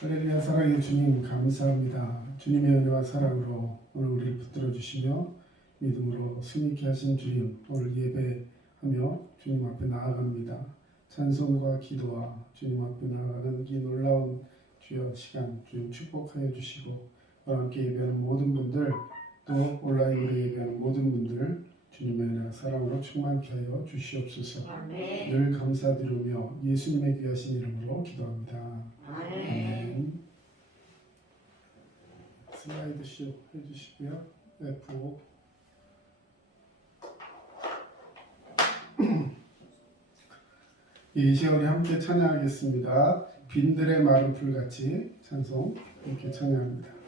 할렐루야. 사랑의 주님 감사합니다. 주님의 은혜와 사랑으로 오늘 우리를 붙들어 주시며 믿음으로 승리케 하신 주님, 오늘 예배하며 주님 앞에 나아갑니다. 찬송과 기도와 주님 앞에 나아가는 이 놀라운 주여 시간 주님 축복하여 주시고, 오늘 함께 예배하는 모든 분들, 또 온라인으로 예배하는 모든 분들 주님의 은혜와 사랑으로 충만케 하여 주시옵소서. 아멘. 늘 감사드리며 예수님의 귀하신 이름으로 기도합니다. 아멘. 슬라이드 쇼 해주시고요. F5. 이 시간에 함께 찬양하겠습니다. 빈들의 마른 풀같이 찬송 함께 찬양합니다.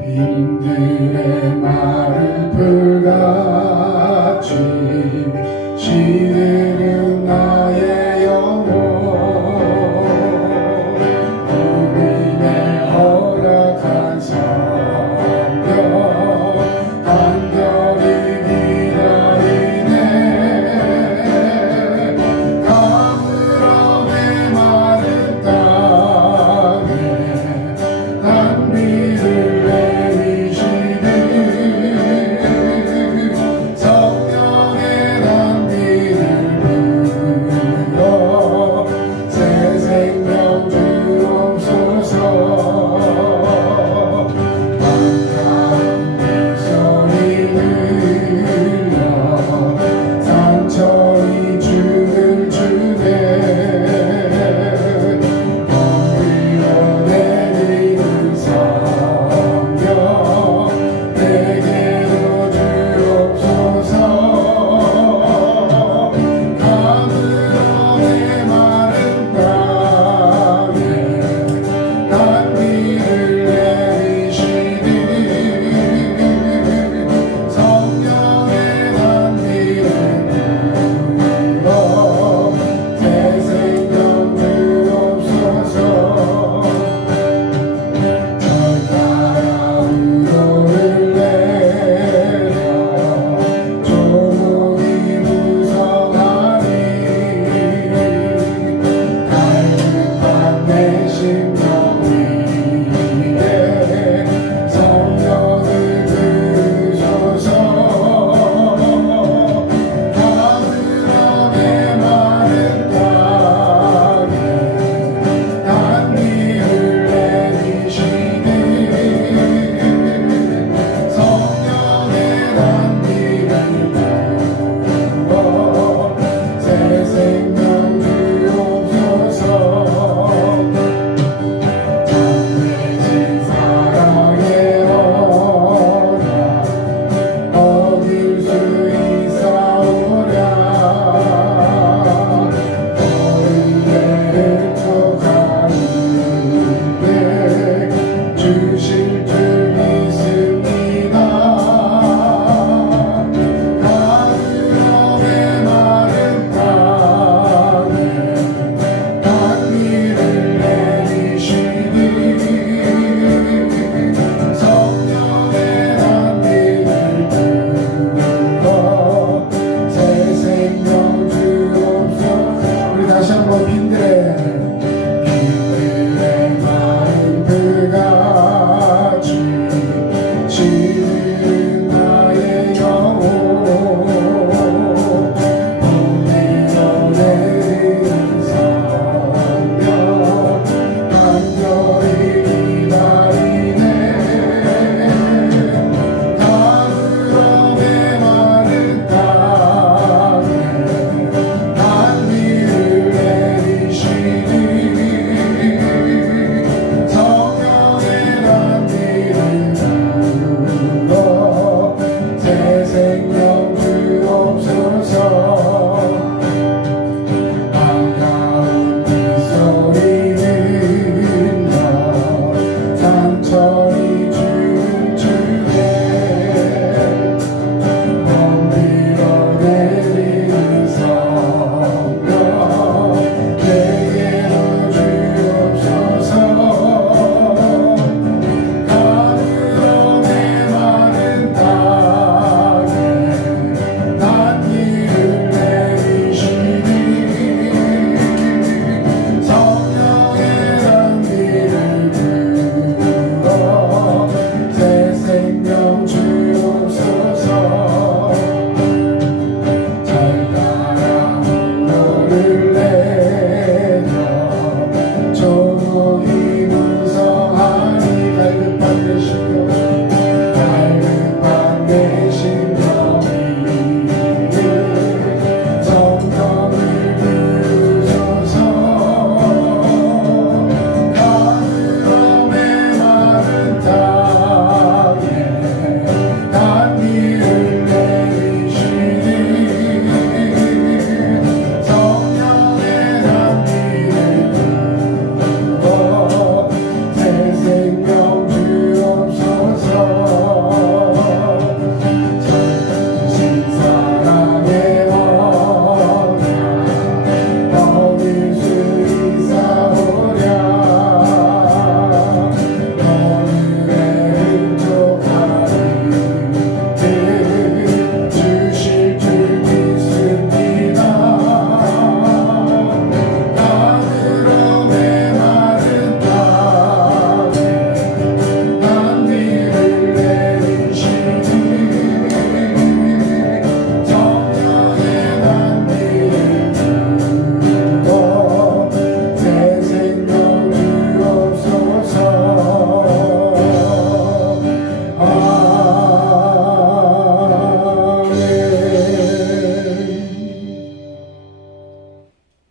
빈들의 마른 풀같이 시들은 나의 영혼, 주님의 허락한 성령 간절히 기다리네.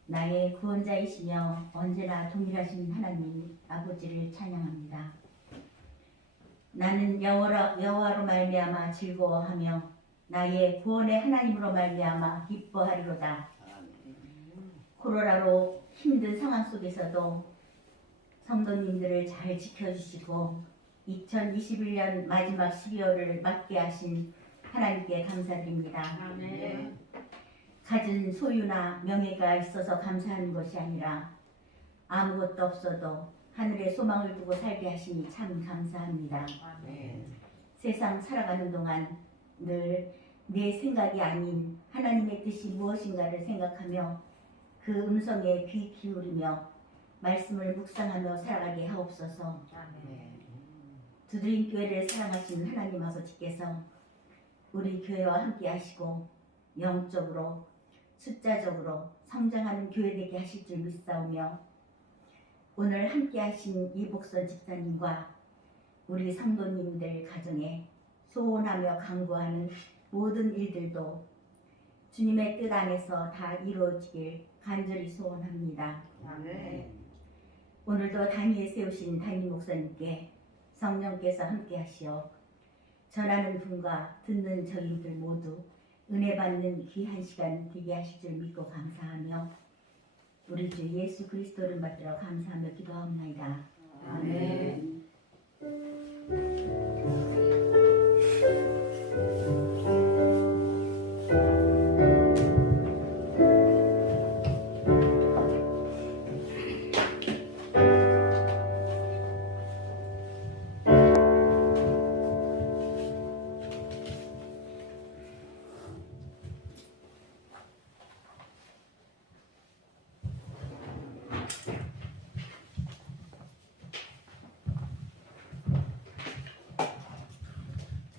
나의 구원자이시며 언제나 동일하신 하나님 아버지를 찬양합니다. 나는 여호와로 말미암아 즐거워하며 나의 구원의 하나님으로 말미암아 기뻐하리로다. 코로나로 힘든 상황 속에서도 성도님들을 잘 지켜주시고 2021년 마지막 12월을 맞게 하신 하나님께 감사드립니다. 아멘. 가진 소유나 명예가 있어서 감사하는 것이 아니라 아무것도 없어도 하늘에 소망을 두고 살게 하시니 참 감사합니다. 아멘. 세상 살아가는 동안 늘 내 생각이 아닌 하나님의 뜻이 무엇인가를 생각하며 그 음성에 귀 기울이며 말씀을 묵상하며 살아가게 하옵소서. 아멘. 두드림 교회를 사랑하신 하나님 아버지께서 우리 교회와 함께 하시고 영적으로 숫자적으로 성장하는 교회 되게 하실 줄 믿사오며 오늘 함께 하신 이복선 집사님과 우리 성도님들 가정에 소원하며 간구하는 모든 일들도 주님의 뜻 안에서 다 이루어지길 간절히 소원합니다. 아멘. 오늘도 단위에 세우신 담임 목사님께 성령께서 함께 하시어 전하는 분과 듣는 저희들 모두 은혜 받는 귀한 시간 되게 하실 줄 믿고 감사하며 우리 주 예수 그리스도를 받들어 감사하며 기도하옵나이다. 아멘.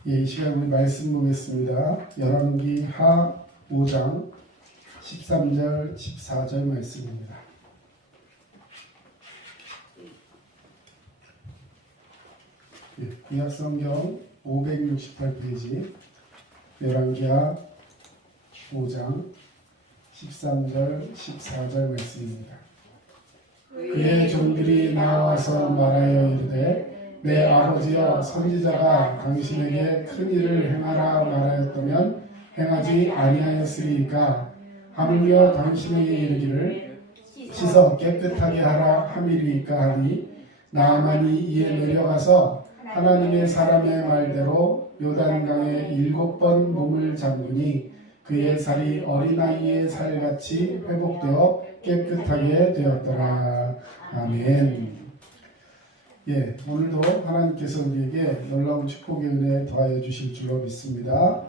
이 시간 우리 말씀 보겠습니다. 열왕기 하 5장 13절 14절 말씀입니다. 구약성경 568페이지 열왕기하 5장 13절 14절 말씀입니다. 그의 종들이 나와서 말하여 이르되 내 아버지여 선지자가 당신에게 큰 일을 행하라 말하였다면 행하지 아니하였으리이까 하물며 당신에게 이르기를 씻어 깨끗하게 하라 함이리이까 하니 나아만이 이에 내려가서 하나님의 사람의 말대로 요단강에 7번 몸을 잠그니 그의 살이 어린아이의 살같이 회복되어 깨끗하게 되었더라. 아멘. 오늘도 하나님께서 우리에게 놀라운 축복의 은혜 더하여 주실 줄로 믿습니다.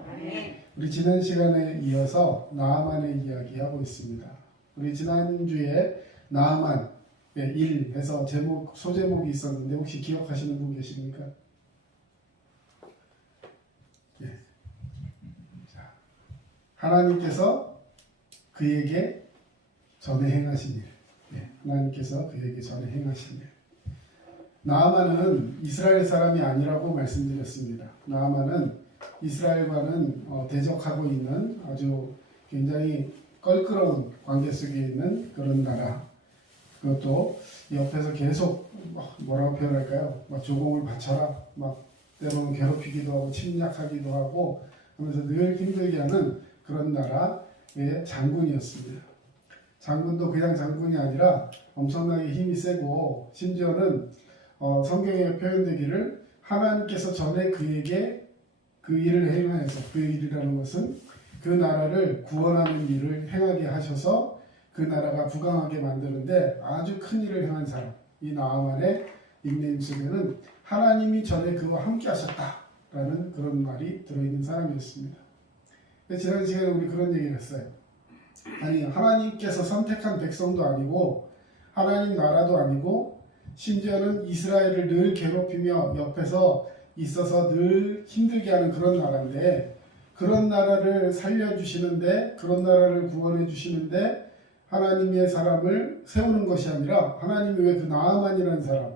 우리 지난 시간에 이어서 나아만의 이야기하고 있습니다. 우리 지난주에 나아만의 일 해서 소제목이 있었는데 혹시 기억하시는 분 계십니까? 하나님께서 그에게 전에 행하신 일. 하나님께서 그에게 전에 행하신 일. 나아만은 이스라엘 사람이 아니라고 말씀드렸습니다. 나아만은 이스라엘과는 대적하고 있는 아주 굉장히 껄끄러운 관계 속에 있는 그런 나라. 그것도 옆에서 계속 뭐라고 표현할까요? 막 조공을 바쳐라. 막 때로는 괴롭히기도 하고 침략하기도 하고 하면서 늘 힘들게 하는 그런 나라의 장군이었습니다. 장군도 그냥 장군이 아니라 엄청나게 힘이 세고 심지어는 성경에 표현되기를 하나님께서 전에 그에게 그 일을 행하여서 그 일이라는 것은 그 나라를 구원하는 일을 행하게 하셔서 그 나라가 부강하게 만드는데 아주 큰 일을 행한 사람. 이 나아만의 닉네임 속에는 하나님이 전에 그와 함께 하셨다라는 그런 말이 들어있는 사람이었습니다. 지난 시간에 우리 그런 얘기를 했어요. 아니 하나님께서 선택한 백성도 아니고 하나님 나라도 아니고 심지어는 이스라엘을 늘 괴롭히며 옆에서 있어서 늘 힘들게 하는 그런 나라인데 그런 나라를 살려주시는데 그런 나라를 구원해 주시는데 하나님의 사람을 세우는 것이 아니라 하나님이 왜 그 나아만이라는 사람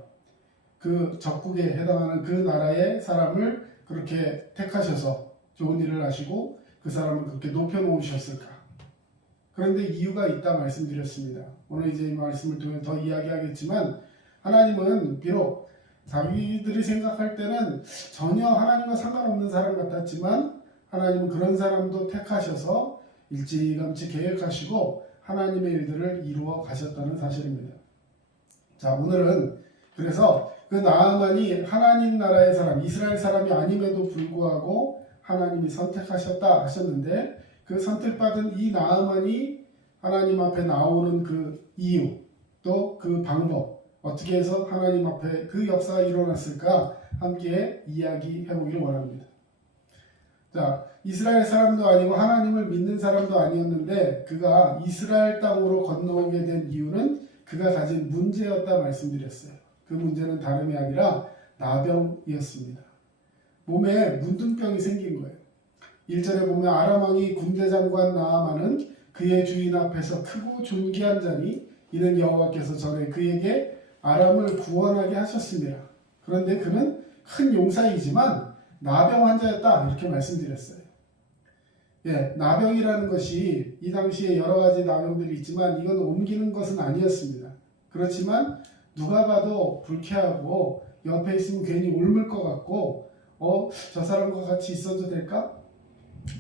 그 적국에 해당하는 그 나라의 사람을 그렇게 택하셔서 좋은 일을 하시고 그 사람을 그렇게 높여놓으셨을까? 그런데 이유가 있다 말씀드렸습니다. 오늘 이제 이 말씀을 통해 더 이야기하겠지만 하나님은 비록 자기들이 생각할 때는 전혀 하나님과 상관없는 사람 같았지만 하나님은 그런 사람도 택하셔서 일찌감치 계획하시고 하나님의 일들을 이루어 가셨다는 사실입니다. 자, 오늘은 그래서 그 나아만이 하나님 나라의 사람, 이스라엘 사람이 아님에도 불구하고 하나님이 선택하셨다 하셨는데 그 선택받은 이 나아만이 하나님 앞에 나오는 그 이유, 또 그 방법, 어떻게 해서 하나님 앞에 그 역사가 일어났을까 함께 이야기해 보기를 원합니다. 자, 이스라엘 사람도 아니고 하나님을 믿는 사람도 아니었는데 그가 이스라엘 땅으로 건너오게 된 이유는 그가 가진 문제였다 말씀드렸어요. 그 문제는 다름이 아니라 나병이었습니다. 몸에 문둥병이 생긴 거예요. 1절에 보면 아람 왕이 군대 장관 나아만은 그의 주인 앞에서 크고 존귀한 자니 이는 여호와께서 전에 그에게 아람을 구원하게 하셨습니다. 그런데 그는 큰 용사이지만 나병 환자였다 이렇게 말씀드렸어요. 예, 나병이라는 것이 이 당시에 여러 가지 나병들이 있지만 이건 옮기는 것은 아니었습니다. 그렇지만 누가 봐도 불쾌하고 옆에 있으면 괜히 옮을 것 같고 저 사람과 같이 있어도 될까?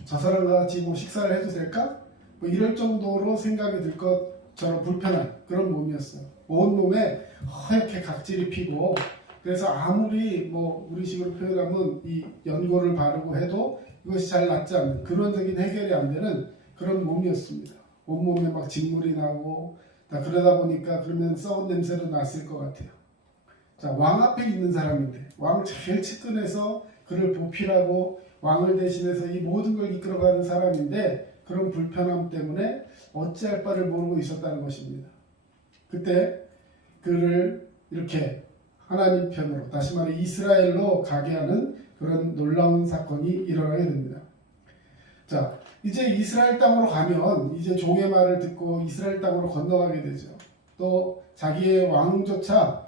저 사람과 같이 뭐 식사를 해도 될까? 뭐 이럴 정도로 생각이 들 것처럼 불편한 그런 몸이었어요. 온몸에 허옇게 각질이 피고 그래서 아무리 뭐 우리식으로 표현하면 이 연고를 바르고 해도 이것이 잘 낫지 않는 근원적인 해결이 안 되는 그런 몸이었습니다. 온몸에 막 진물이 나고 다 그러다 보니까 그러면 썩은 냄새도 났을 것 같아요. 자, 왕 앞에 있는 사람인데 왕 제일 측근에서 그를 보필하고 왕을 대신해서 이 모든 걸 이끌어가는 사람인데 그런 불편함 때문에 어찌할 바를 모르고 있었다는 것입니다. 그때 그를 이렇게 하나님 편으로 다시 말해 이스라엘로 가게 하는 그런 놀라운 사건이 일어나게 됩니다. 자, 이제 이스라엘 땅으로 가면 이제 종의 말을 듣고 이스라엘 땅으로 건너가게 되죠. 또 자기의 왕조차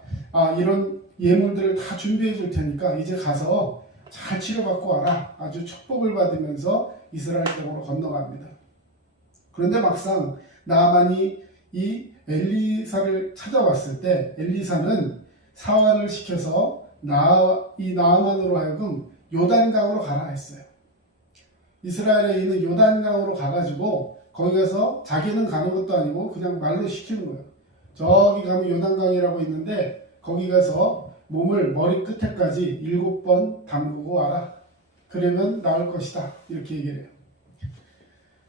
이런 예물들을 다 준비해 줄 테니까 이제 가서 잘 치료받고 와라. 아주 축복을 받으면서 이스라엘 땅으로 건너갑니다. 그런데 막상 나아만이 이 엘리사를 찾아왔을 때 엘리사는 사환을 시켜서 이 나아만으로 하여금 요단강으로 가라 했어요. 이스라엘에 있는 요단강으로 가가지고 거기 가서 자기는 가는 것도 아니고 그냥 말로 시키는 거예요. 저기 가면 요단강이라고 있는데 거기 가서 몸을 머리 끝에까지 7번 담그고 와라. 그러면 나을 것이다. 이렇게 얘기를 해요.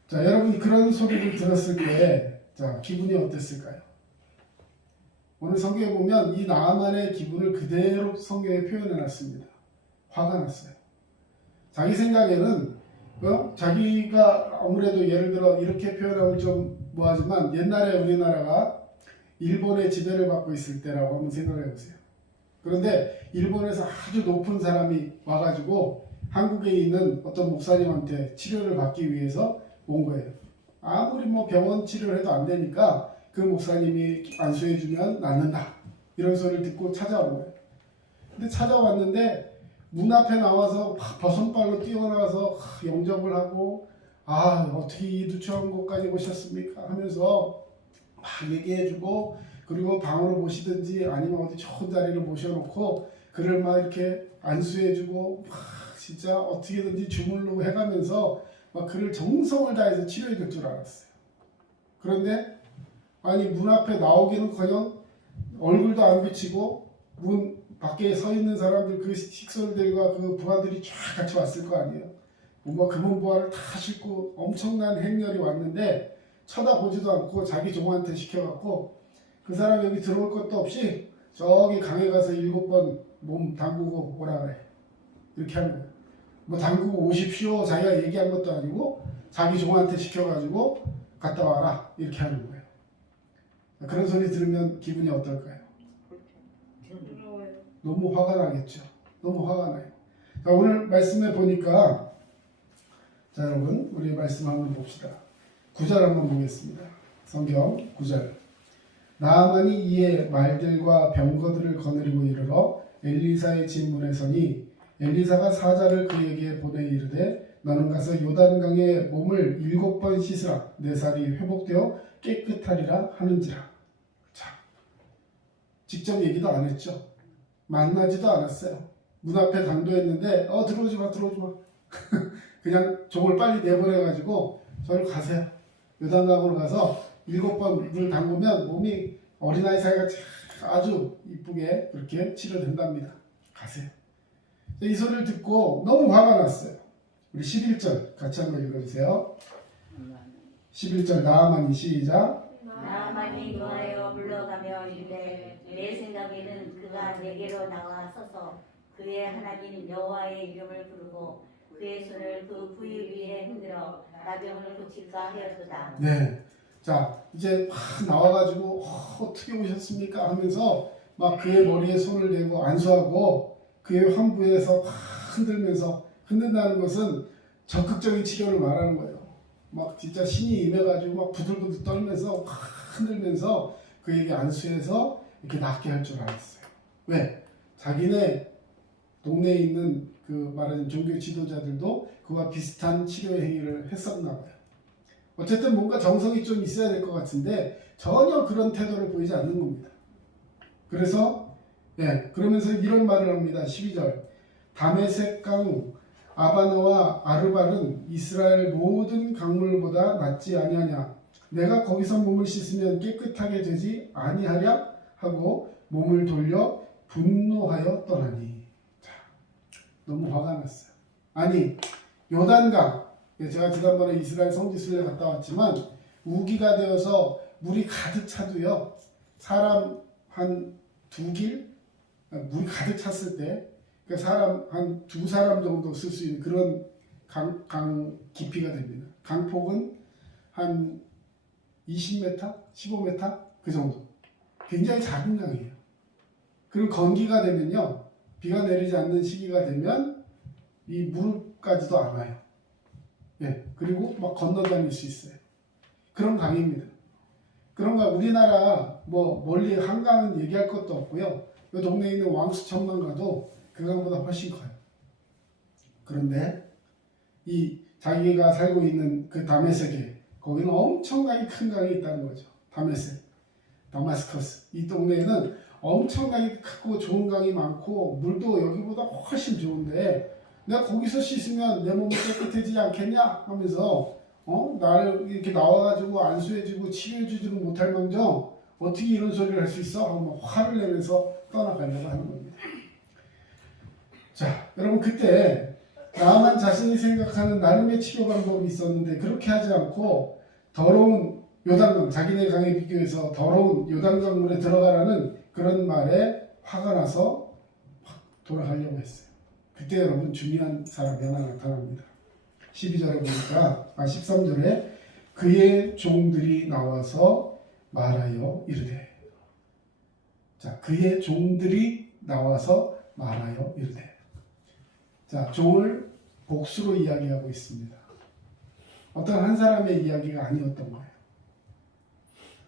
자, 여러분이 그런 소리를 들었을 때 기분이 어땠을까요? 오늘 성경에 보면 이 나아만의 기분을 그대로 성경에 표현해놨습니다. 화가 났어요. 자기 생각에는 자기가 아무래도 예를 들어 이렇게 표현하면 좀 뭐하지만 옛날에 우리나라가 일본의 지배를 받고 있을 때라고 한번 생각을 해보세요. 그런데 일본에서 아주 높은 사람이 와가지고 한국에 있는 어떤 목사님한테 치료를 받기 위해서 온 거예요. 아무리 뭐 병원 치료를 해도 안 되니까 그 목사님이 안수해주면 낫는다. 이런 소리를 듣고 찾아온 거예요. 근데 찾아왔는데 문 앞에 나와서 버선발로 뛰어나와서 영접을 하고 어떻게 이 누추한 곳까지 오셨습니까? 하면서 막 얘기해주고 그리고 방으로 모시든지 아니면 어디 좋은 자리를 모셔놓고 그를 막 이렇게 안수해주고 막 진짜 어떻게든지 주물르고 해가면서 막 그를 정성을 다해서 치료해줄 줄 알았어요. 그런데 문 앞에 나오기는커녕 얼굴도 안 비치고 문 밖에 서 있는 사람들 그 식솔들과 그 부하들이 쫙 같이 왔을 거 아니에요. 뭔가 금은 부하를 다 싣고 엄청난 행렬이 왔는데 쳐다보지도 않고 자기 종한테 시켜갖고 그 사람 여기 들어올 것도 없이 저기 강에 가서 7번 몸 담그고 오라 그래. 이렇게 하는 거예요. 뭐 담그고 오십시오. 자기가 얘기한 것도 아니고 자기 종한테 시켜가지고 갔다 와라. 이렇게 하는 거예요. 그런 소리 들으면 기분이 어떨까요? 너무 화가 나겠죠. 너무 화가 나요. 자, 오늘 말씀에 보니까 자, 여러분 우리 말씀 한번 봅시다. 9절 한번 보겠습니다. 성경 9절. 나아만이 이에 말들과 병거들을 거느리고 이르러 엘리사의 집 문에 서니 엘리사가 사자를 그에게 보내 이르되 너는 가서 요단강에 몸을 7번 씻으라. 내 살이 회복되어 깨끗하리라 하는지라. 자, 직접 얘기도 안 했죠. 만나지도 않았어요. 문 앞에 당도했는데 들어오지 마. 그냥 종을 빨리 내보내가지고 저를 가세요. 요단강으로 가서 7번 물 담그면 몸이 어린아이 사이가 아주 이쁘게 그렇게 치료된답니다. 가세요. 이 소리를 듣고 너무 화가 났어요. 우리 11절 같이 한번 읽어주세요. 11절 나아만이 시작. 나만이 노하여 물러가며 이르되 내 생각에는 그가 내게로 나와 서서 그의 하나님 여호와의 이름을 부르고 그의 손을 그 부위 위에 흔들어 나병을 고칠까 하였도다. 네. 자, 이제 막 나와가지고 어떻게 오셨습니까? 하면서 막 그의 머리에 손을 대고 안수하고 그의 환부에서 막 흔들면서, 흔든다는 것은 적극적인 치료를 말하는 거예요. 막 진짜 신이 임해가지고 막 부들부들 떨면서 막 흔들면서 그에게 안수해서 이렇게 낫게 할 줄 알았어요. 왜? 자기네 동네에 있는 그 말하는 종교 지도자들도 그와 비슷한 치료 행위를 했었나 봐요. 어쨌든 뭔가 정성이 좀 있어야 될 것 같은데 전혀 그런 태도를 보이지 않는 겁니다. 그래서 그러면서 이런 말을 합니다. 12절 다메섹 강 아바나와 아르발은 이스라엘 모든 강물보다 낫지 아니하냐. 내가 거기서 몸을 씻으면 깨끗하게 되지 아니하랴 하고 몸을 돌려 분노하여 떠나니. 자, 너무 화가 났어요. 아니 요단강, 제가 지난번에 이스라엘 성지순례 갔다 왔지만 우기가 되어서 물이 가득 차도요, 사람 한 2길 물이 가득 찼을 때 사람 한 2사람 정도 쓸 수 있는 그런 강 깊이가 됩니다. 강폭은 한 20m, 15m 그 정도. 굉장히 작은 강이에요. 그리고 건기가 되면요, 비가 내리지 않는 시기가 되면 이 무릎까지도 안 와요. 그리고 막 건너 다닐 수 있어요. 그런 강입니다. 그런가 우리나라 뭐 멀리 한강은 얘기할 것도 없고요. 이 동네에 있는 왕수천만 가도 그 강보다 훨씬 커요. 그런데 이 자기가 살고 있는 그 다메섹에 거기는 엄청나게 큰 강이 있다는 거죠. 다메섹, 다마스커스 이 동네에는 엄청나게 크고 좋은 강이 많고 물도 여기보다 훨씬 좋은데 내가 거기서 씻으면 내 몸이 깨끗해지지 않겠냐 하면서 나를 이렇게 나와가지고 안수해주고 치료해주지는 못할 망정 어떻게 이런 소리를 할 수 있어? 하고 화를 내면서 떠나가려고 하는 겁니다. 자, 여러분 그때 나만 자신이 생각하는 나름의 치료 방법이 있었는데 그렇게 하지 않고 더러운 요단강, 자기네 강에 비교해서 더러운 요단강 물에 들어가라는 그런 말에 화가 나서 확 돌아가려고 했어요. 그때 여러분 중요한 사람이 하나 나타납니다. 12절에 보니까 13절에 그의 종들이 나와서 말하여 이르되. 자, 그의 종들이 나와서 말하여 이르되. 자, 종을 복수로 이야기하고 있습니다. 어떤 한 사람의 이야기가 아니었던 거예요.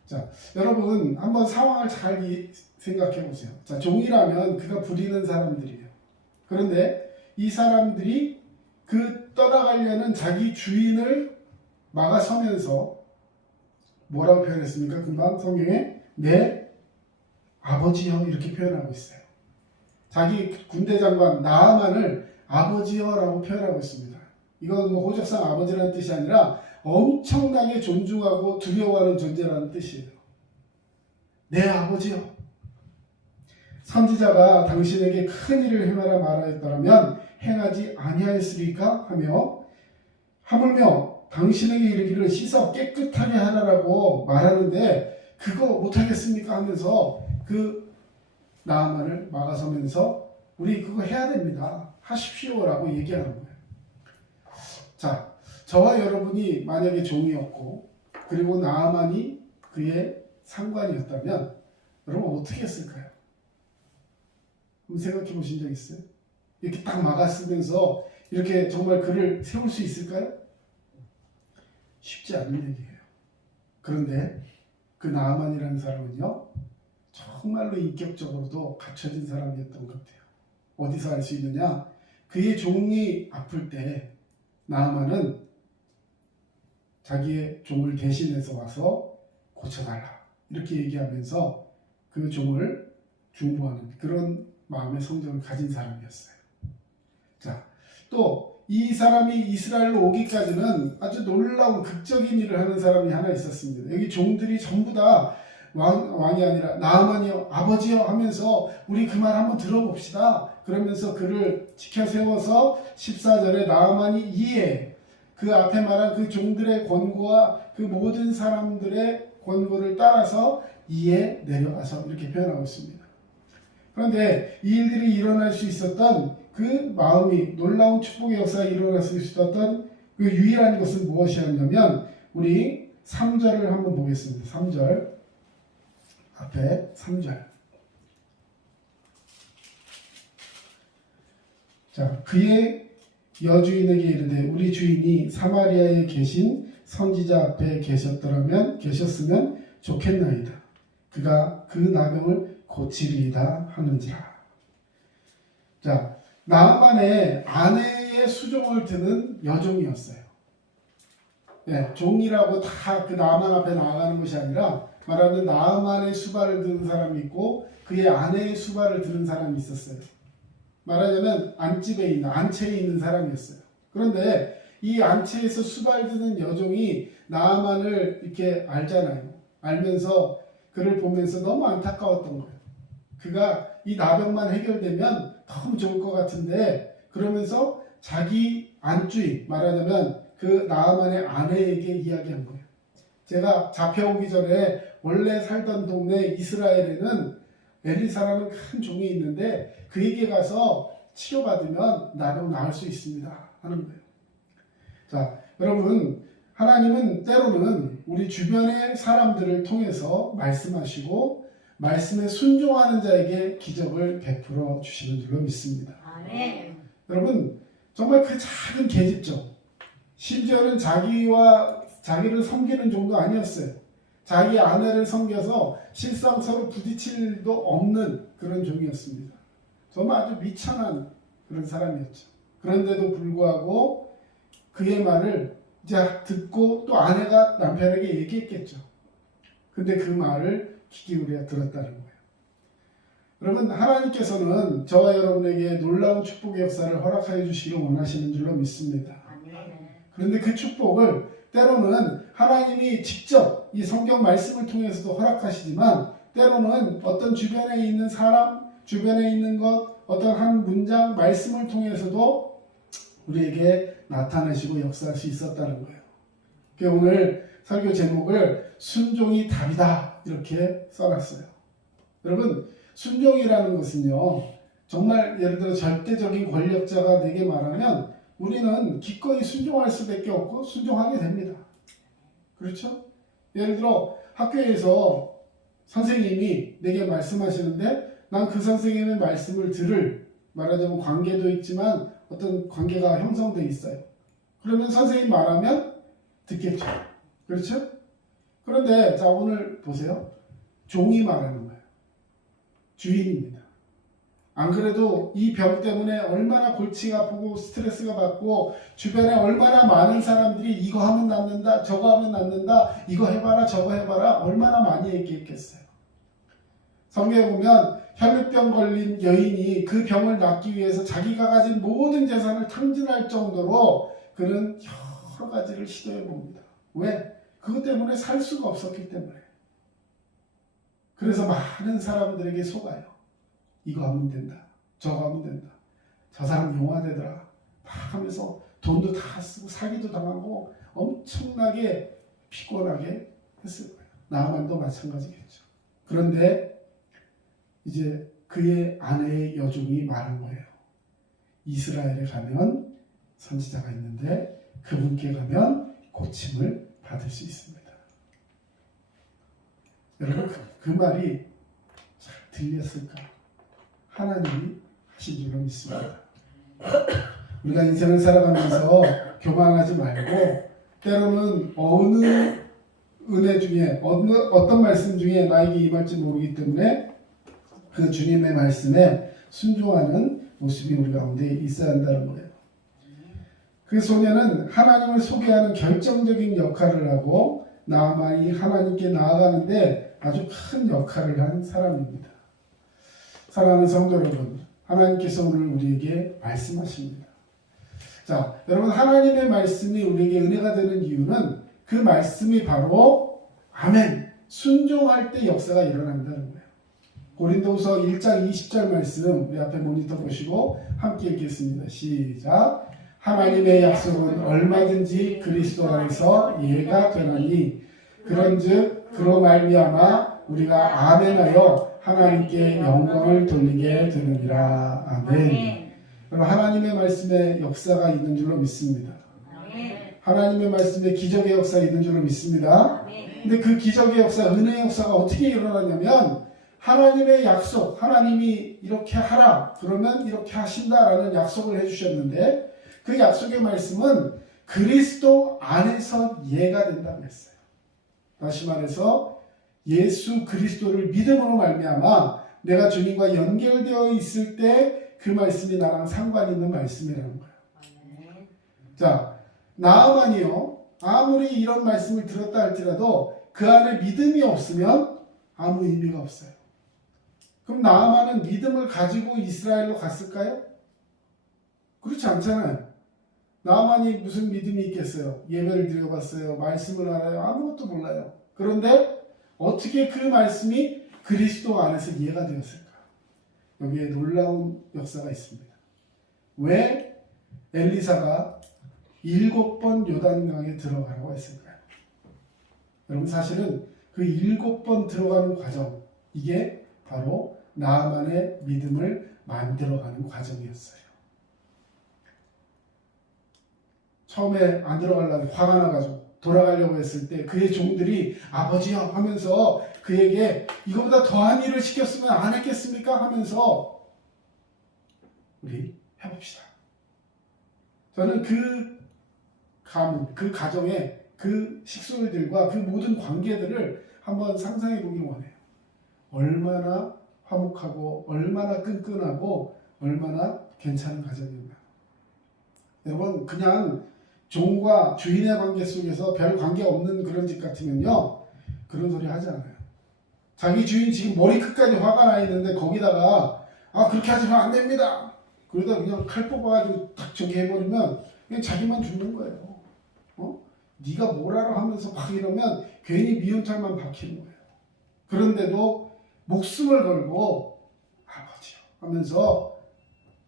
자, 여러분 한번 상황을 잘 생각해 보세요. 자, 종이라면 그가 부리는 사람들이에요. 그런데 이 사람들이 그 떠나가려는 자기 주인을 막아서면서 뭐라고 표현했습니까? 금방 성경에 내 아버지여 이렇게 표현하고 있어요. 자기 군대 장관 나아만을 아버지여라고 표현하고 있습니다. 이건 뭐 호적상 아버지라는 뜻이 아니라 엄청나게 존중하고 두려워하는 존재라는 뜻이에요. 내 아버지여. 선지자가 당신에게 큰 일을 행하라 말하였더라면 행하지 아니하였으리까 하며 하물며 당신에게 이르기를 씻어 깨끗하게 하라라고 말하는데 그거 못하겠습니까 하면서 그 나아만을 막아서면서 우리 그거 해야 됩니다. 하십시오라고 얘기하는 거예요. 자, 저와 여러분이 만약에 종이었고 그리고 나아만이 그의 상관이었다면 여러분 어떻게 했을까요? 한번 생각해 보신 적 있어요? 이렇게 딱 막았으면서 이렇게 정말 그를 세울 수 있을까요? 쉽지 않은 얘기예요. 그런데 그 나아만이라는 사람은요, 정말로 인격적으로도 갖춰진 사람이었던 것 같아요. 어디서 알 수 있느냐? 그의 종이 아플 때 나아만은 자기의 종을 대신해서 와서 고쳐달라 이렇게 얘기하면서 그 종을 중보하는 그런 마음의 성정을 가진 사람이었어요. 자, 또 이 사람이 이스라엘로 오기까지는 아주 놀라운 극적인 일을 하는 사람이 하나 있었습니다. 여기 종들이 전부 다 왕이 아니라 나아만이요 아버지요 하면서 우리 그 말 한번 들어봅시다. 그러면서 그를 지켜 세워서 14절에 나아만이 이에 그 앞에 말한 그 종들의 권고와 그 모든 사람들의 권고를 따라서 이에 내려가서 이렇게 표현하고 있습니다. 그런데 이 일들이 일어날 수 있었던 그 마음이 놀라운 축복의 역사가 일어날 수 있었던 그 유일한 것은 무엇이었냐면 우리 3절을 한번 보겠습니다. 3절 앞에 3절 자 그의 여주인에게 이르되 우리 주인이 사마리아에 계신 선지자 앞에 계셨으면 좋겠나이다. 그가 그 나병을 고치리이다 하는지라. 자, 나아만의 아내의 수종을 드는 여종이었어요. 네, 종이라고 다 그 나아만 앞에 나아가는 것이 아니라 말하면 나아만의 수발을 드는 사람이 있고 그의 아내의 수발을 드는 사람이 있었어요. 말하자면 안채에 있는 사람이었어요. 그런데 이 안채에서 수발 드는 여종이 나아만을 이렇게 알잖아요. 알면서 그를 보면서 너무 안타까웠던 거예요. 그가 이 나병만 해결되면 너무 좋을 것 같은데 그러면서 자기 안주인 말하자면 그 나아만의 아내에게 이야기한 거예요. 제가 잡혀오기 전에 원래 살던 동네 이스라엘에는 엘리사라는 큰 종이 있는데 그에게 가서 치료받으면 나병 나을 수 있습니다 하는 거예요. 자, 여러분 하나님은 때로는 우리 주변의 사람들을 통해서 말씀하시고 말씀에 순종하는 자에게 기적을 베풀어 주시는 줄로 믿습니다. 아멘. 여러분 정말 그 작은 계집종 심지어는 자기를 섬기는 정도 아니었어요. 자기 아내를 섬겨서 실상 서로 부딪힐 일도 없는 그런 종이었습니다. 정말 아주 미천한 그런 사람이었죠. 그런데도 불구하고 그의 말을 이제 듣고 또 아내가 남편에게 얘기했겠죠. 근데 그 말을 귀 기울여 들었다는 거예요. 여러분 하나님께서는 저와 여러분에게 놀라운 축복의 역사를 허락하여 주시길 원하시는 줄로 믿습니다. 그런데 그 축복을 때로는 하나님이 직접 이 성경 말씀을 통해서도 허락하시지만 때로는 어떤 주변에 있는 사람, 주변에 있는 것, 어떤 한 문장, 말씀을 통해서도 우리에게 나타내시고 역사할 수 있었다는 거예요. 오늘 설교 제목을 순종이 답이다 이렇게 써놨어요. 여러분 순종이라는 것은요 정말 예를 들어 절대적인 권력자가 내게 말하면 우리는 기꺼이 순종할 수밖에 없고 순종하게 됩니다. 그렇죠? 예를 들어 학교에서 선생님이 내게 말씀하시는데 난 그 선생님의 말씀을 들을 말하자면 관계도 있지만 어떤 관계가 형성되어 있어요. 그러면 선생님 말하면 듣겠죠. 그렇죠? 그런데 자 오늘 보세요. 종이 말하는 거예요. 주인입니다. 안 그래도 이 병 때문에 얼마나 골치가 아프고 스트레스가 받고 주변에 얼마나 많은 사람들이 이거 하면 낫는다 저거 하면 낫는다 이거 해봐라 저거 해봐라 얼마나 많이 얘기했겠어요. 성경에 보면 혈루병 걸린 여인이 그 병을 낫기 위해서 자기가 가진 모든 재산을 탕진할 정도로 그는 여러 가지를 시도해 봅니다. 왜? 그것 때문에 살 수가 없었기 때문에. 그래서 많은 사람들에게 속아요. 이거 하면 된다. 저거 하면 된다. 저 사람 용화되더라. 막 하면서 돈도 다 쓰고 사기도 당하고 엄청나게 피곤하게 했을 거예요. 나만도 마찬가지겠죠. 그런데 이제 그의 아내의 여종이 말한 거예요. 이스라엘에 가면 선지자가 있는데 그분께 가면 고침을 받을 수 있습니다. 여러분 그 말이 잘 들렸을까? 하나님이 하신 줄로 믿습니다. 우리가 인생을 살아가면서 교만하지 말고 때로는 어느 은혜 중에 어떤 말씀 중에 나에게 임할지 모르기 때문에 그 주님의 말씀에 순종하는 모습이 우리 가운데 있어야 한다는 거예요. 그 소녀는 하나님을 소개하는 결정적인 역할을 하고 나아만이 하나님께 나아가는데 아주 큰 역할을 한 사람입니다. 사랑하는 성도 여러분, 하나님께서 오늘 우리에게 말씀하십니다. 자, 여러분, 하나님의 말씀이 우리에게 은혜가 되는 이유는 그 말씀이 바로 아멘, 순종할 때 역사가 일어난다는 거예요. 고린도후서 1장 20절 말씀 우리 앞에 모니터 보시고 함께 읽겠습니다. 시작. 하나님의 약속은 얼마든지 그리스도 안에서 예가 되나니 그런즉 그로 말미암아 우리가 아멘하여 하나님께 영광을 돌리게 되느니라. 아멘. 여러분, 하나님의 말씀에 역사가 있는 줄로 믿습니다. 하나님의 말씀에 기적의 역사가 있는 줄로 믿습니다. 근데 그 기적의 역사, 은혜의 역사가 어떻게 일어나냐면 하나님의 약속, 하나님이 이렇게 하라 그러면 이렇게 하신다라는 약속을 해주셨는데 그 약속의 말씀은 그리스도 안에서 예가 된다고 했어요. 다시 말해서 예수 그리스도를 믿음으로 말미암아 내가 주님과 연결되어 있을 때 그 말씀이 나랑 상관 있는 말씀이라는 거예요. 자, 나아만이요, 아무리 이런 말씀을 들었다 할지라도 그 안에 믿음이 없으면 아무 의미가 없어요. 그럼 나아만은 믿음을 가지고 이스라엘로 갔을까요? 그렇지 않잖아요. 나아만이 무슨 믿음이 있겠어요? 예배를 드려봤어요. 말씀을 알아요. 아무것도 몰라요. 그런데 어떻게 그 말씀이 그리스도 안에서 이해가 되었을까? 여기에 놀라운 역사가 있습니다. 왜 엘리사가 7번 요단강에 들어가라고 했을까요? 여러분, 사실은 그 7번 들어가는 과정, 이게 바로 나아만의 믿음을 만들어가는 과정이었어요. 처음에 안 들어가려고 화가 나가지고 돌아가려고 했을 때 그의 종들이 아버지요 하면서 그에게 이거보다 더한 일을 시켰으면 안 했겠습니까? 하면서 우리 해봅시다. 저는 그 가문, 그 가정의 그 식솔들과 그 모든 관계들을 한번 상상해 보길 원해요. 얼마나 화목하고 얼마나 끈끈하고 얼마나 괜찮은 가정인가. 여러분, 그냥 종과 주인의 관계 속에서 별 관계 없는 그런 집 같으면요, 그런 소리 하지 않아요. 자기 주인 지금 머리 끝까지 화가 나 있는데 거기다가 그렇게 하시면 안 됩니다. 그러다 그냥 칼 뽑아가지고 딱 저기 해버리면 그냥 자기만 죽는 거예요. 네가 뭐라고 하면서 막 이러면 괜히 미운털만 박히는 거예요. 그런데도 목숨을 걸고 아버지요 하면서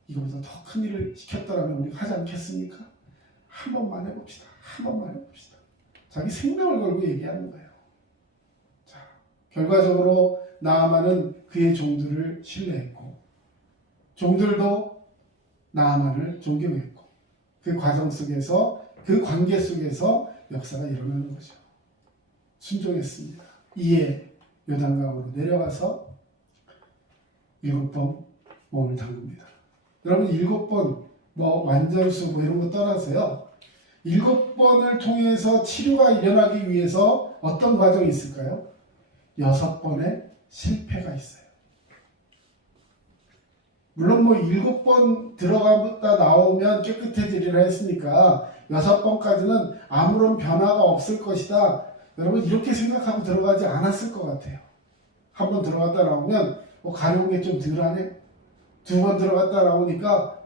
이거보다 더 큰 일을 시켰더라면 우리가 하지 않겠습니까? 한 번만 해봅시다. 한 번만 해봅시다. 자기 생명을 걸고 얘기하는 거예요. 자, 결과적으로 나아만은 그의 종들을 신뢰했고 종들도 나아만을 존경했고 그 과정 속에서 그 관계 속에서 역사가 일어나는 거죠. 순종했습니다. 이에 요단강으로 내려가서 7번 몸을 담깁니다. 여러분, 7번 완전수 이런 거 떠나서요, 7번을 통해서 치료가 일어나기 위해서 어떤 과정이 있을까요? 6번의 실패가 있어요. 물론 7번 들어갔다 나오면 깨끗해지리라 했으니까 6번까지는 아무런 변화가 없을 것이다. 여러분, 이렇게 생각하고 들어가지 않았을 것 같아요. 한 번 들어갔다 나오면 가려운 게 좀 덜하네. 2번 들어갔다 나오니까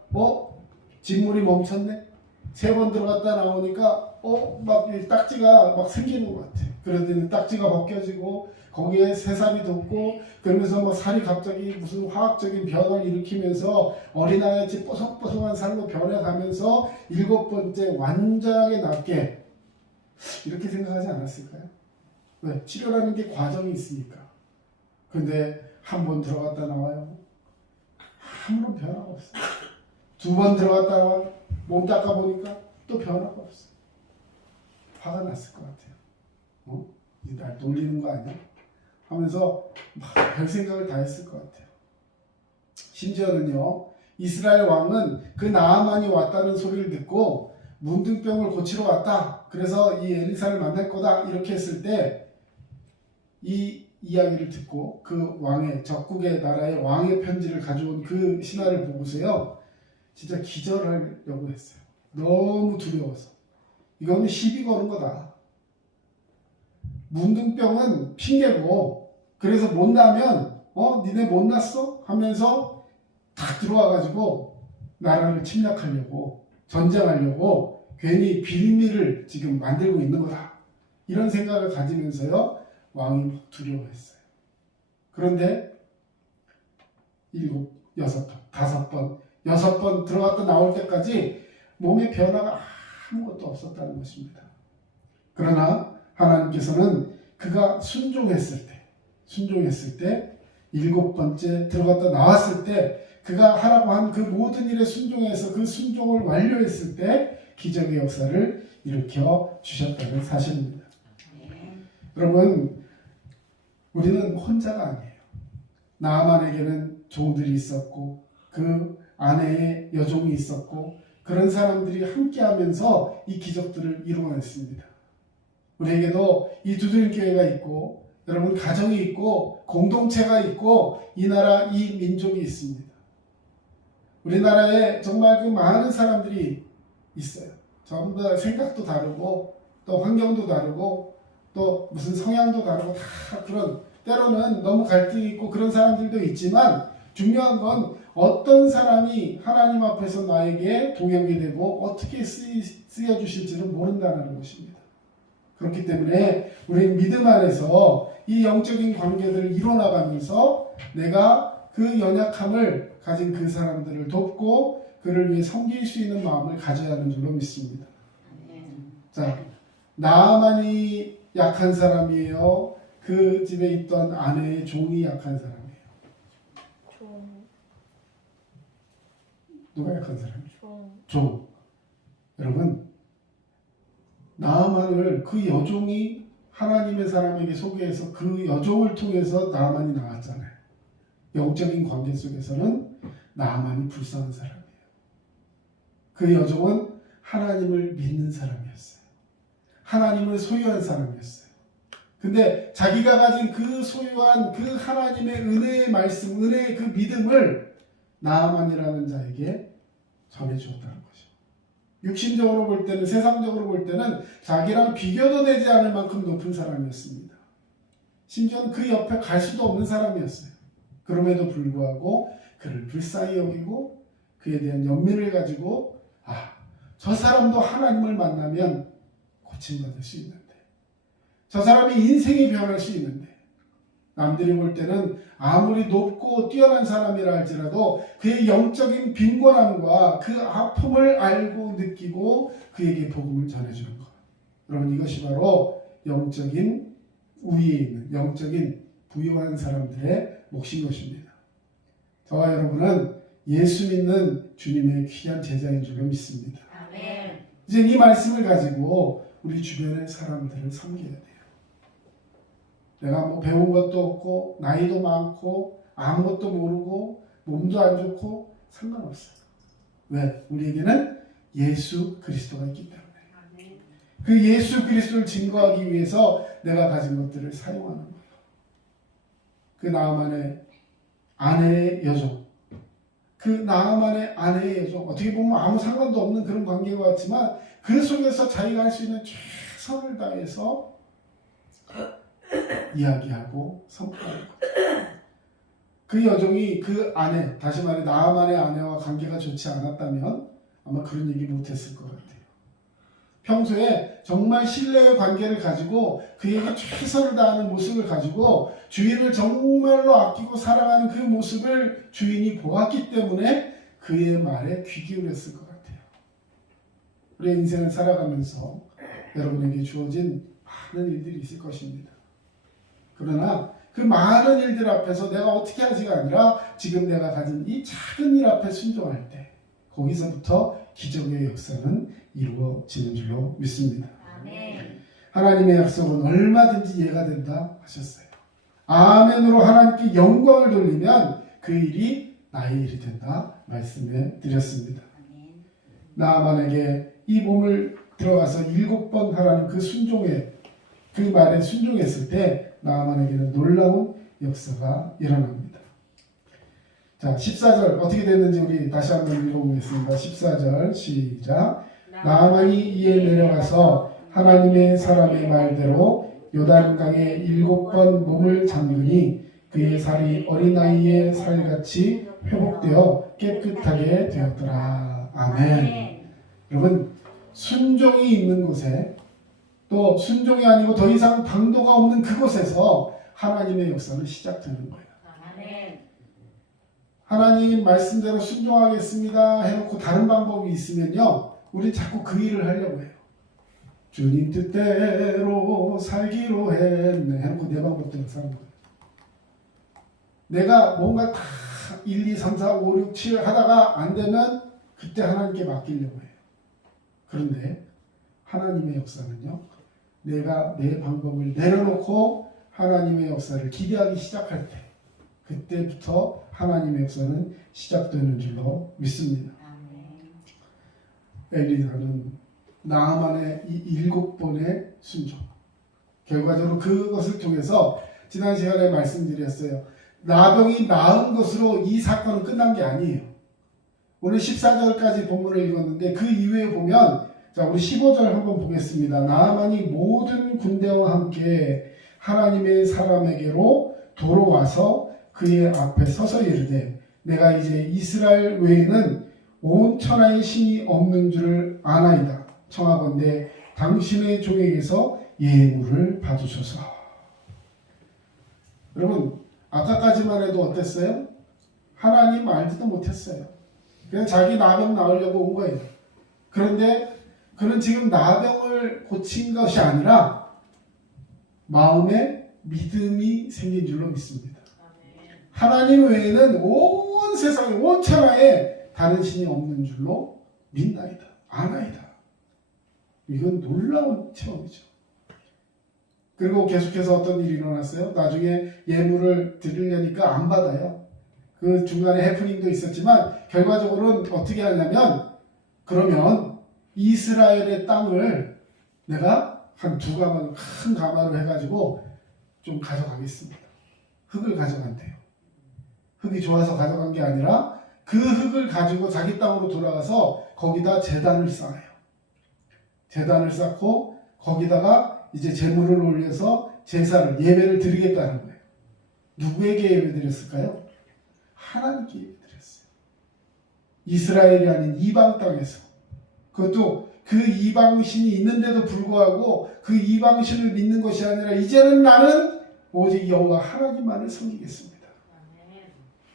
진물이 멈췄네. 3번 들어갔다 나오니까 막 딱지가 막 생기는 것 같아. 그러더니 딱지가 벗겨지고 거기에 새살이 돋고 그러면서 살이 갑자기 무슨 화학적인 변화를 일으키면서 어린아이같이 뽀송뽀송한 살로 변해가면서 7번째 완전하게 낫게, 이렇게 생각하지 않았을까요? 왜? 치료라는 게 과정이 있으니까. 근데 한 번 들어갔다 나와요. 아무런 변화가 없어요. 2번 들어갔다 나와요. 몸 닦아보니까 또 변화가 없어요. 화가 났을 것 같아요. 날 놀리는 거 아니야? 하면서 막 별 생각을 다 했을 것 같아요. 심지어는요, 이스라엘 왕은 그 나아만이 왔다는 소리를 듣고 문둥병을 고치러 왔다. 그래서 이 엘리사를 만날 거다. 이렇게 했을 때 이 이야기를 듣고 그 왕의, 적국의 나라의 왕의 편지를 가져온 그 신하를 보고서요, 진짜 기절하려고 했어요. 너무 두려워서. 이거는 시비 거는 거다. 문둥병은 핑계고, 그래서 못 나면 니네 못 났어? 하면서 탁 들어와가지고 나라를 침략하려고, 전쟁하려고 괜히 빌미를 지금 만들고 있는 거다. 이런 생각을 가지면서요, 왕이 두려워했어요. 그런데 7, 6번, 5번, 6번 들어갔다 나올 때까지 몸의 변화가 아무것도 없었다는 것입니다. 그러나 하나님께서는 그가 순종했을 때 7번째 들어갔다 나왔을 때 그가 하라고 한 그 모든 일에 순종해서 그 순종을 완료했을 때 기적의 역사를 일으켜 주셨다는 사실입니다. 여러분, 우리는 혼자가 아니에요. 나아만에게는 종들이 있었고 그 아내의 여종이 있었고 그런 사람들이 함께하면서 이 기적들을 이루어냈습니다. 우리에게도 이 두드림교회가 있고 여러분 가정이 있고 공동체가 있고 이 나라 이 민족이 있습니다. 우리나라에 정말 그 많은 사람들이 있어요. 전부 다 생각도 다르고 또 환경도 다르고 또 무슨 성향도 다르고 다 그런 때로는 너무 갈등이 있고 그런 사람들도 있지만 중요한 건 어떤 사람이 하나님 앞에서 나에게 동역이 되고 어떻게 쓰여주실지는 모른다는 것입니다. 그렇기 때문에 우리는 믿음 안에서 이 영적인 관계들을 이뤄나가면서 내가 그 연약함을 가진 그 사람들을 돕고 그를 위해 섬길 수 있는 마음을 가져야 하는 줄로 믿습니다. 자, 나아만이 약한 사람이에요? 그 집에 있던 아내의 종이 약한 사람이에요? 누가 약한 사람이에요? 종. 여러분, 나아만을 그 여종이 하나님의 사람에게 소개해서 그 여종을 통해서 나아만이 나왔잖아요. 영적인 관계 속에서는 나아만이 불쌍한 사람이에요. 그 여종은 하나님을 믿는 사람이었어요. 하나님을 소유한 사람이었어요. 근데 자기가 가진 그 소유한 그 하나님의 은혜의 말씀, 은혜의 그 믿음을 나아만이라는 자에게 전해주었다는 것이죠. 육신적으로 볼 때는, 세상적으로 볼 때는 자기랑 비교도 되지 않을 만큼 높은 사람이었습니다. 심지어는 그 옆에 갈 수도 없는 사람이었어요. 그럼에도 불구하고 그를 불쌍히 여기고 그에 대한 연민을 가지고 저 사람도 하나님을 만나면 고침받을 수 있는데, 저 사람이 인생이 변할 수 있는데, 남들이 볼 때는 아무리 높고 뛰어난 사람이라 할지라도 그의 영적인 빈곤함과 그 아픔을 알고 느끼고 그에게 복음을 전해주는 것. 여러분, 이것이 바로 영적인 우위에 있는 영적인 부유한 사람들의 몫인 것입니다. 저와 여러분은 예수 믿는 주님의 귀한 제자인 줄로 믿습니다. 아멘. 이제 이 말씀을 가지고 우리 주변의 사람들을 섬겨야 돼요. 내가 뭐 배운 것도 없고 나이도 많고 아무것도 모르고 몸도 안 좋고 상관없어요. 왜? 우리에게는 예수 그리스도가 있기 때문에. 그 예수 그리스도를 증거하기 위해서 내가 가진 것들을 사용하는 거예요. 그 나아만의 아내의 여종, 그 나아만의 아내의 여종, 어떻게 보면 아무 상관도 없는 그런 관계가 같지만 그 속에서 자기가 할 수 있는 최선을 다해서 이야기하고 선포하는 거죠. 그 여종이 그 아내, 다시 말해 나아만의 아내와 관계가 좋지 않았다면 아마 그런 얘기 못했을 것 같아요. 평소에 정말 신뢰의 관계를 가지고 그에게 최선을 다하는 모습을 가지고 주인을 정말로 아끼고 사랑하는 그 모습을 주인이 보았기 때문에 그의 말에 귀 기울였을 것 같아요. 우리의 인생을 살아가면서 여러분에게 주어진 많은 일들이 있을 것입니다. 그러나 그 많은 일들 앞에서 내가 어떻게 하지가 아니라 지금 내가 가진 이 작은 일 앞에 순종할 때 거기서부터 기적의 역사는 이루어지는 줄로 믿습니다. 아멘. 하나님의 약속은 얼마든지 이해가 된다 하셨어요. 아멘으로 하나님께 영광을 돌리면 그 일이 나의 일이 된다 말씀해 드렸습니다. 나아만에게 이 몸을 들어가서 7번 하라는 그 순종에 그 말에 순종했을 때 나아만에게는 놀라운 역사가 일어납니다. 자, 14절 어떻게 됐는지 우리 다시 한번 읽어보겠습니다. 14절 시작. 나아만이 이에 내려가서 하나님의 사람의 말대로 요단강에 7번 몸을 잠그니 그의 살이 어린아이의 살같이 회복되어 깨끗하게 되었더라. 아멘. 여러분, 순종이 있는 곳에, 또 순종이 아니고 더 이상 방도가 없는 그곳에서 하나님의 역사는 시작되는 거예요. 하나님 말씀대로 순종하겠습니다 해놓고 다른 방법이 있으면요, 우리 자꾸 그 일을 하려고 해요. 주님 뜻대로 살기로 했네 해놓고 내 방법대로 사는 거예요. 내가 뭔가 다 1, 2, 3, 4, 5, 6, 7 하다가 안 되면 그때 하나님께 맡기려고 해요. 그런데 하나님의 역사는요, 내가 내 방법을 내려놓고 하나님의 역사를 기대하기 시작할 때, 그때부터 하나님의 역사는 시작되는 줄로 믿습니다. 엘리사는 나아만의 이 7번의 순종, 결과적으로 그것을 통해서 지난 시간에 말씀드렸어요. 나병이 나은 것으로 이 사건은 끝난 게 아니에요. 오늘 14절까지 본문을 읽었는데 그 이후에 보면, 자, 우리 15절 한번 보겠습니다. 나아만이 모든 군대와 함께 하나님의 사람에게로 돌아와서 그의 앞에 서서 이르되 내가 이제 이스라엘 외에는 온 천하의 신이 없는 줄을 아나이다. 청하건대 당신의 종에게서 예물을 받으소서. 여러분, 아까까지만 해도 어땠어요? 하나님 알지도 못했어요. 그냥 자기 나병 나으려고 온 거예요. 그런데 그는 지금 나병을 고친 것이 아니라 마음에 믿음이 생긴 줄로 믿습니다. 하나님 외에는 온 세상에, 온 천하에 다른 신이 없는 줄로 믿나이다. 아나이다. 이건 놀라운 체험이죠. 그리고 계속해서 어떤 일이 일어났어요? 나중에 예물을 드리려니까 안 받아요. 그 중간에 해프닝도 있었지만 결과적으로는 어떻게 하냐면, 그러면 이스라엘의 땅을 내가 한 2가마, 큰 가마로 해가지고 좀 가져가겠습니다. 흙을 가져간대요. 흙이 좋아서 가져간 게 아니라 그 흙을 가지고 자기 땅으로 돌아가서 거기다 제단을 쌓아요. 제단을 쌓고 거기다가 이제 제물을 올려서 제사를, 예배를 드리겠다는 거예요. 누구에게 예배 드렸을까요? 하나님께 예배 드렸어요. 이스라엘이 아닌 이방 땅에서. 그것도 그 이방신이 있는데도 불구하고 그 이방신을 믿는 것이 아니라 이제는 나는 오직 여호와 하나님만을 섬기겠습니다.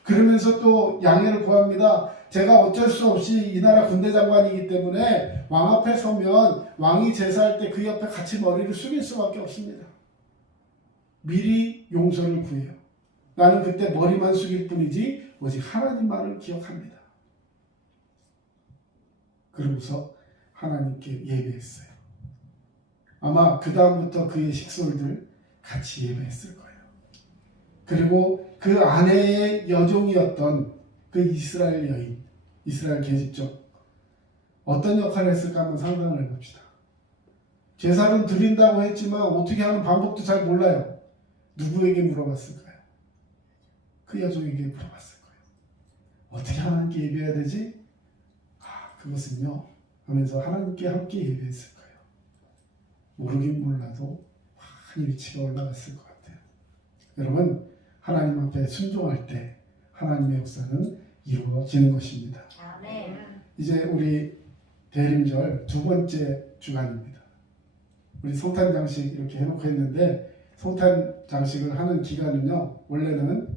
그러면서 또 양해를 구합니다. 제가 어쩔 수 없이 이 나라 군대 장관이기 때문에 왕 앞에 서면 왕이 제사할 때 그 옆에 같이 머리를 숙일 수밖에 없습니다. 미리 용서를 구해요. 나는 그때 머리만 숙일 뿐이지 오직 하나님만을 기억합니다. 그러고서 하나님께 예배했어요. 아마 그 다음부터 그의 식솔들 같이 예배했을 거예요. 그리고 그 아내의 여종이었던 그 이스라엘 여인, 이스라엘 계집종, 어떤 역할을 했을까 한번 상상을 해봅시다. 제사는 드린다고 했지만 어떻게 하는 방법도 잘 몰라요. 누구에게 물어봤을까요? 그 여종에게 물어봤을 거예요. 어떻게 하나님께 예배해야 되지? 그것은요, 하면서 하나님께 함께 예배했을 거예요. 모르긴 몰라도 많이 위치가 올라갔을 것 같아요. 여러분, 하나님 앞에 순종할 때 하나님의 역사는 이루어지는 것입니다. 아멘. 이제 우리 대림절 2번째 주간입니다. 우리 성탄 장식 이렇게 해놓고 했는데, 성탄 장식을 하는 기간은요, 원래는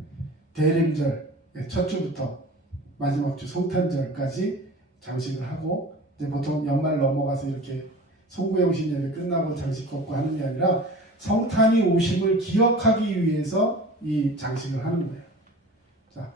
대림절 첫 주부터 마지막 주 성탄절까지 장식을 하고, 이제 보통 연말 넘어가서 이렇게 송구영신 예배 끝나고 장식 걷고 하는 게 아니라 성탄이 오심을 기억하기 위해서 이 장식을 하는 거예요. 자,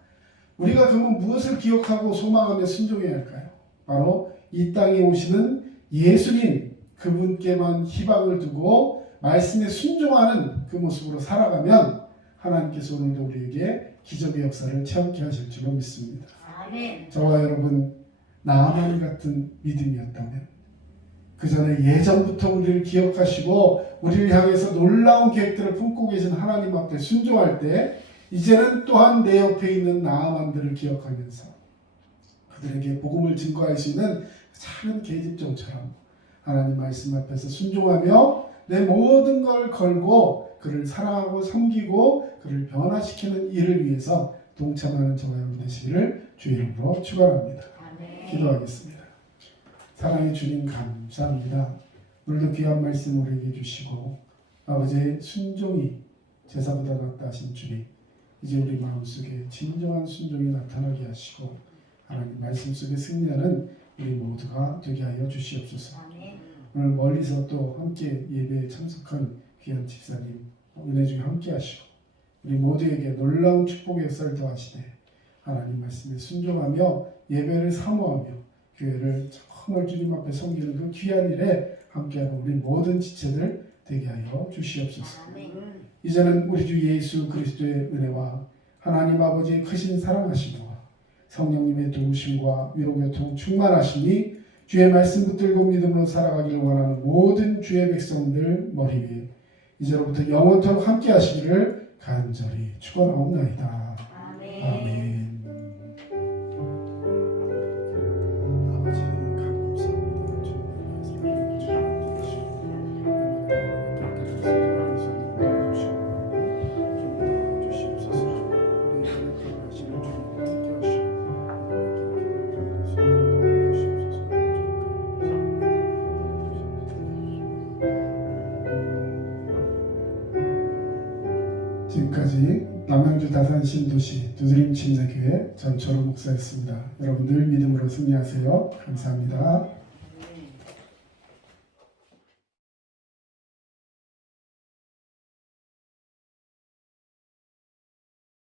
우리가 그러면 무엇을 기억하고 소망하며 순종해야 할까요? 바로 이 땅에 오시는 예수님, 그분께만 희망을 두고 말씀에 순종하는 그 모습으로 살아가면 하나님께서 오늘도 우리에게 기적의 역사를 체험케 하실 줄로 믿습니다. 아멘. 저와 여러분 나아만 같은 믿음이었다면, 그 전에 예전부터 우리를 기억하시고 우리를 향해서 놀라운 계획들을 품고 계신 하나님 앞에 순종할 때, 이제는 또한 내 옆에 있는 나아만들을 기억하면서 그들에게 복음을 증거할 수 있는 작은 계집종처럼 하나님 말씀 앞에서 순종하며 내 모든 걸 걸고 그를 사랑하고 섬기고 그를 변화시키는 일을 위해서 동참하는 저와 여러분 되시기를 주 이름으로 축원합니다. 아멘. 기도하겠습니다. 사랑의 주님 감사합니다. 오늘도 귀한 말씀 우리에게 주시고 아버지의 순종이 제사보다 낫다 하신 주님, 이제 우리 마음속에 진정한 순종이 나타나게 하시고 하나님 말씀 속에 승리하는 우리 모두가 되게 하여 주시옵소서. 아멘. 오늘 멀리서 또 함께 예배에 참석한 귀한 집사님 은혜 중에 함께 하시고 우리 모두에게 놀라운 축복의 역사를 더하시되 하나님 말씀에 순종하며 예배를 사모하며 교회를 정말 주님 앞에 섬기는 그 귀한 일에 함께하는 우리 모든 지체들 되게 하여 주시옵소서. 아멘. 이제는 우리 주 예수 그리스도의 은혜와 하나님 아버지의 크신 사랑하심과 성령님의 도우심과 위로교통 충만하시니 주의 말씀 붙들고 믿음으로 살아가기를 원하는 모든 주의 백성들 머리 위에 이제로부터 영원토록 함께 하시기를 간절히 축원하옵나이다. 아멘. 아멘. 아버지 감사합니다. 주님의 사랑을 주시옵소서. 우리 하나님 하시는 주님 함께 하시옵소서. 지금까지 남양주 다산 신도시 두드림 침례교회 전철호 목사였습니다. 여러분 늘 믿음으로 승리하세요. 감사합니다.